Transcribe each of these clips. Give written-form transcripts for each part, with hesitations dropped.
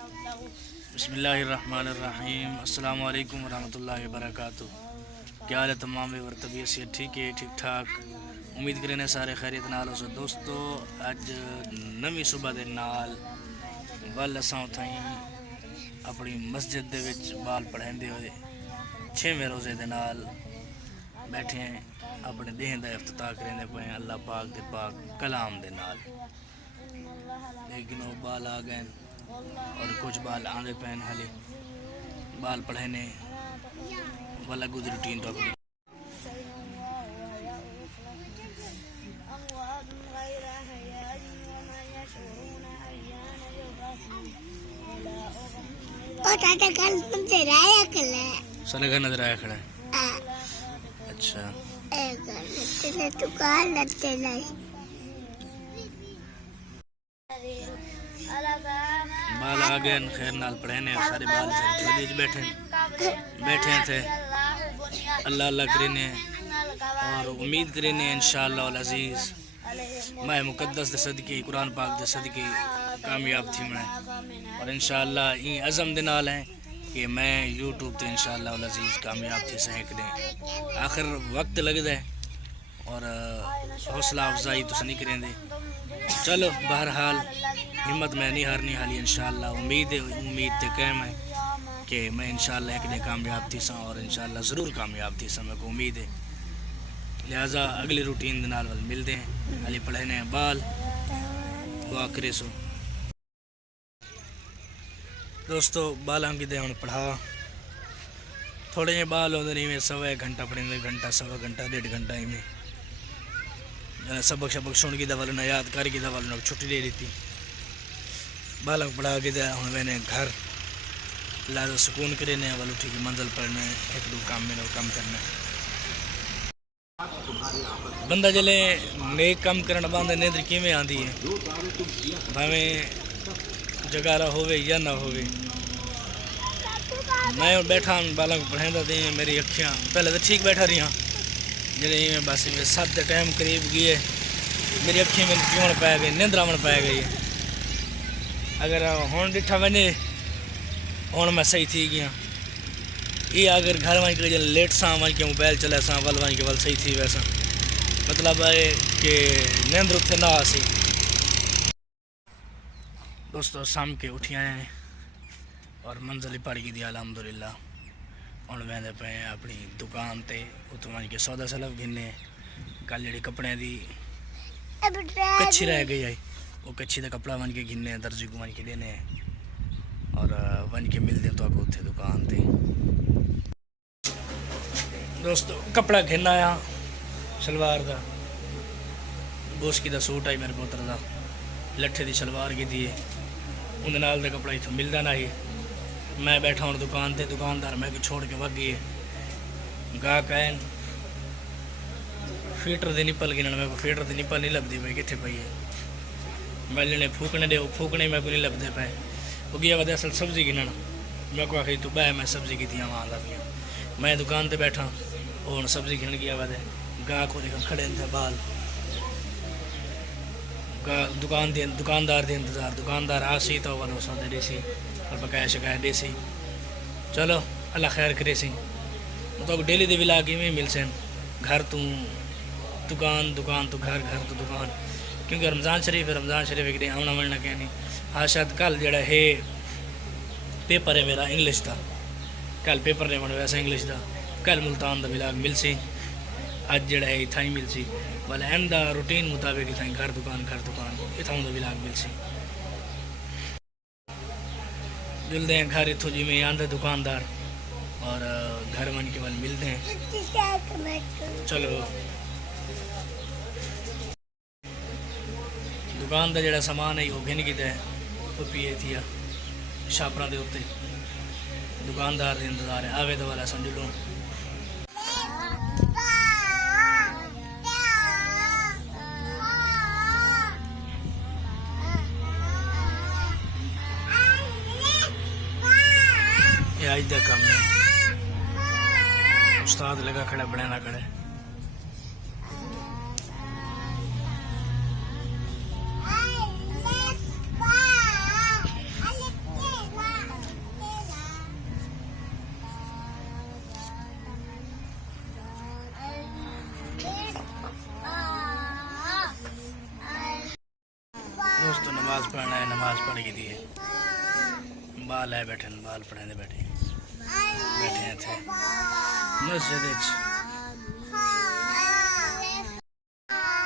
बिस्मिल्लाहिर्रहमानिर्रहीम। अस्सलाम वालेकुम रहमतुल्लाहि वबरकातुहू। क्या हाल है तमाम और तबीयत से ठीक है, ठीक ठाक। उम्मीद करें सारे खैरियत नाल हो। दोस्तों अज नवी सुबह के नाल वल असां उथाई अपनी मस्जिद दे विच बाल पढ़ाते हुए 6वें रोज़े के नाल बैठे हैं, अपने देह का इफ्तिताह करेंदे पे अल्लाह पाक दे पाक कलाम दे नाल। लेकिन वो बाल आ गए और कुछ बाल आंदे पे हाले बाल पढ़ने वाला कुछ रूटीन तो अपनी सारे घर नजर आया खड़ा है। अच्छा बाल आ गए खैर नाल पढ़ने सारे बाल झोली बैठे बैठे थे। अल्लाह अल्लाह करेने और उम्मीद करेने इंशाअल्लाह अल अज़ीज़ मैं मुक़द्दस दे सदके कुरान पाक दे सदके कामयाब थी मैं और इंशाअल्लाह ये अज़म दे नाल है कि मैं यूट्यूब ते इंशाअल्लाह अल अज़ीज़ कामयाब थी सहेकने। आखिर वक्त लगदा है और हौसला अफजाई तो नहीं करेंदे। चलो बहरहाल हिम्मत मैं नहीं हारनी हाली इंशाअल्लाह। उम्मीद ते कायम है कि मैं इंशाअल्लाह एक दिन कामयाब थी सा और इंशाअल्लाह ज़रूर कामयाब थी सा, मेरे को उम्मीद है। लिहाजा अगली रूटीन के नाल मिलते हैं। हाली पढ़ने हैं बाल दुआ करे सो। दोस्तों बालों की हम पढ़ा थोड़े जे बाल होते नहीं में सवा 1 घंटा पढ़ेंगे, घंटा सवा घंटा 1.5 घंटा में सबक शबक सुन की दवा ना याद कर की दवा छुट्टी ले ली थी। बालक पढ़ा के हम मैंने घर लाजा सुकून करे ने वाल उठी की मंजिल पढ़ना है, एक दो काम में कम करना है। बंदा जले नेक कम करना बंद नींद किमें आती है, भावें जगारा होवे या ना होवे। मैं बैठा बालक पढ़ाता थे, मेरी अखियाँ पहले तो ठीक बैठा रही जल्दी में बस 7 टाइम करीब गई है, मेरी अखी में क्यों पै गई, निंद्रावन पै गई है। अगर हूँ डिठा वने हूँ मैं सही थी गया। ये अगर घर वहीं के लेट सा वहीं के मोबाइल चला सा वल वहीं के वल सही थी वैसा मतलब है कि नींद उत्थे ना आसी। दोस्तों शाम के उठी आए हैं और मंजिल पड़ गई थी अल्हम्दुलिल्लाह। हूँ वेंदे पे अपनी दुकान ते उतो वहीं के सौदा सलफ गिने। कल जी कपड़े की कच्छी रह गई है, वो कच्छी का कपड़ा वन के गिने दर्जी को वन के देने और वन के मिलते तो आगे उत्थे दुकान ते। दोस्तों कपड़ा घिन आया शलवार का बोसकी का सूट आई मेरे पुत्र का लट्ठे की शलवार की थी उन नाल का कपड़ा इतना मिलता ना ही। मैं बैठा हूँ दुकान ते, दुकानदार मैं छोड़ के वग गई है। गाहक आए फीटर की निपल गिन, मेरे को फीटर की निपल नहीं लगती भाई कितने पई है। मैं फूकने दे फूकने मेरे को नहीं लगते पे। वो गया वजह असल सब्जी गिनन, मैं को आखिर तू बह मैं सब्जी की थी वहाँ लग गया। मैं दुकान ते बैठा और सब्जी गिन गया वजह गाहक को खड़े थे बाल दुकानदार के इंतजार। दुकानदार आ सी तो वालों सौदे दे सी और बकाया शिकायत दे सी। चलो अल्लाह खैर करे सी। तो डेली दे विलाग में मिल सन घर तू दुकान, दुकान तो घर, घर तो दुकान। क्योंकि रमज़ान शरीफ एक दिन आना वलना क्या नहीं। हाँ शायद कल जड़ा है पेपर है मेरा इंग्लिश का, कल पेपर नहीं बना वैसा इंग्लिश का। कल मुल्तान का विलाग मिल सी, अज जड़ा है इतना ही मिल सी वाले एंड रूटीन मुताबिक इतना घर दुकान इतना का विलाग मिल सी। मिलते हैं घर इतों जिमें आंदे दुकानदार और घर मन के वाल मिलते हैं। चलो दुकान का जोड़ा समान है वो घिन किता है वो पिए थी छापरा के उत्ते दुकानदार के इंतजार है आवे तो वाला समझ लो। ये आज का काम है, उस्ताद लगा खड़ा बनाना खड़े। नमाज पढ़ना है, नमाज पढ़ की दी है। बाल है बैठे, बाल पढ़े बैठे हैं थे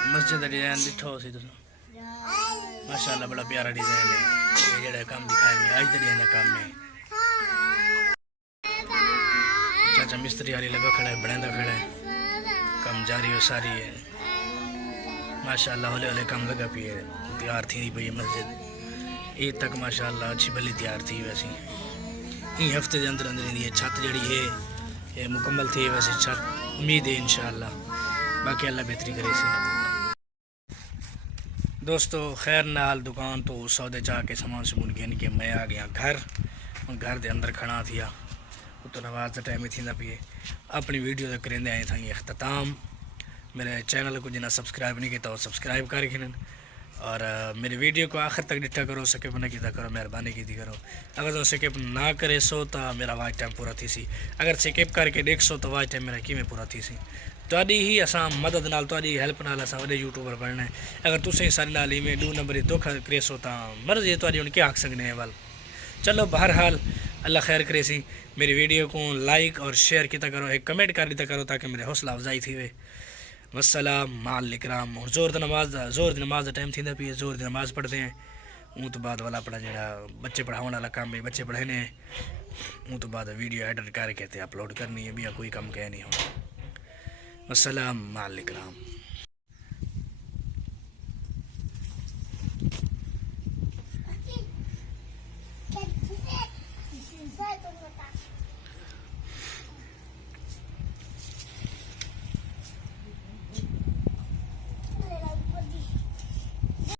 मस्जिद डिजाइन दिखो सी तुम माशाल्लाह, बड़ा प्यारा डिजाइन है। ये जेड़ा काम दिखाया मैं आज तरीके का काम है। चाचा मिस्त्री वाली लगा खड़ा है, बनांदा खड़ा है, काम जारी हो सारी है माशाल्लाह। हौले हौले काम लगा पी है, तैयार थी पई मस्जिद ईद तक माशाल्लाह अच्छी भली तैयार थी। वैसे ई हफ्ते के अंदर अंदर ये छत जड़ी है ये मुकम्मल थी। वैसे छत उम्मीद है इंशाल्लाह, बाकी अल्लाह बेहतरी करे सी। दोस्तों खैर नाल दुकान तो सौदे चाह के सामान समून गिन के मैं आ गया घर। घर के अंदर खड़ा थिया तो नमाज का टाइम ही थी पिए। अपनी वीडियो तो करेंदे आए था अख्ताम। मेरे चैनल को जिन्हें सब्सक्राइब नहीं किया सब्सक्राइब कर खिन और मेरी वीडियो को आखिर तक डिठा करो, सके ना किया करो, मेहरबानी की करो। अगर तुम स्किप ना करे सो तो मेरा वाच टाइम पूरा थी सी, अगर स्किप करके देख सो तो वाच टाइम मेरा किमें पूरा थी सी। तुहाडी ही असां मदद नाल तुहाडी हेल्प नाल असां वॾे यूट्यूबर बनना है। अगर तुसें सारे नाल ही में 2 नंबर धोखा करे सो तो मर्जी है तुहाडी, हुण क्या आख सकने हैं। वाल चलो बहरहाल अल्लाह खैर करे सी। मेरी वीडियो को लाइक और शेयर किया करो, एक कमेंट कर दिया करो ताकि मेरे हौसला अफजाई थी वे। वस्सलाम माल इकराम। और जोर दी नमाज का टाइम थी पी, जोर दी नमाज पढ़ते हैं। ऊँ तो बाद वाला अपना जरा बच्चे पढ़ाने वाला काम है, बच्चे पढ़े ने ऊँ तो बाद वीडियो एडिट करके ते अपलोड करनी है भी, कोई काम कह नहीं हो। वस्सलाम माल इकराम।